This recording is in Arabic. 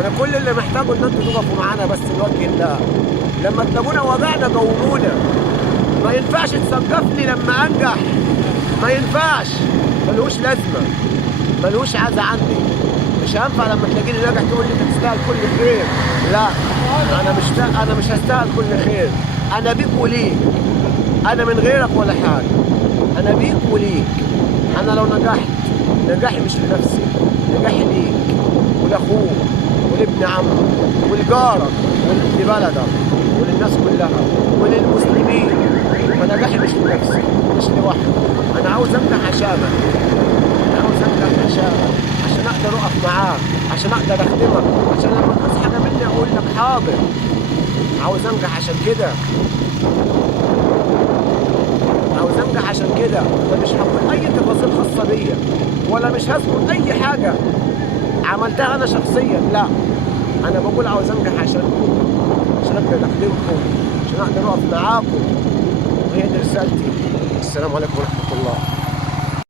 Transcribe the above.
انا كل اللي محتاجه ان انتوا تقفوا معانا بس لوجه الله. لما تلاقونا وجعنا قولونا. ما ينفعش تسقف لي لما انجح، ما ينفعش، ملهوش لازمه، ملهوش عزا عندي. مش هينفع لما تلاقيني ناجح تقول لي انت تستاهل كل خير. لا، انا مش هستاهل كل خير. انا بيك وليك، انا من غيرك ولا حاجه. انا بيك وليك. انا لو نجحت نجاحي مش لنفسي، نجاحي ليك ولاخوك ولابن عمك ولجارك ولابن بلدك وللناس كلها وللمسلمين. فنجاحي مش لنفسي، مش لوحدي. انا عاوز انجح عشانك، انا عاوز انجح عشانك، عشان اقدر اقف معاك، عشان اقدر اخدمك، عشان لما تعوز حاجه مني اقول لك حاضر. عاوز انجح عشان كده، عاوز انجح عشان كده. فمش هقول اي تفاصيل خاصه بيا، ولا مش هذكر اي حاجه عملتها انا شخصيا. لا، انا بقول عاوز انجح عشانكم، عشان اقدر اخدمكم، عشان اقدر اقف معاكم. وهي دي رسالتي. السلام عليكم ورحمه الله.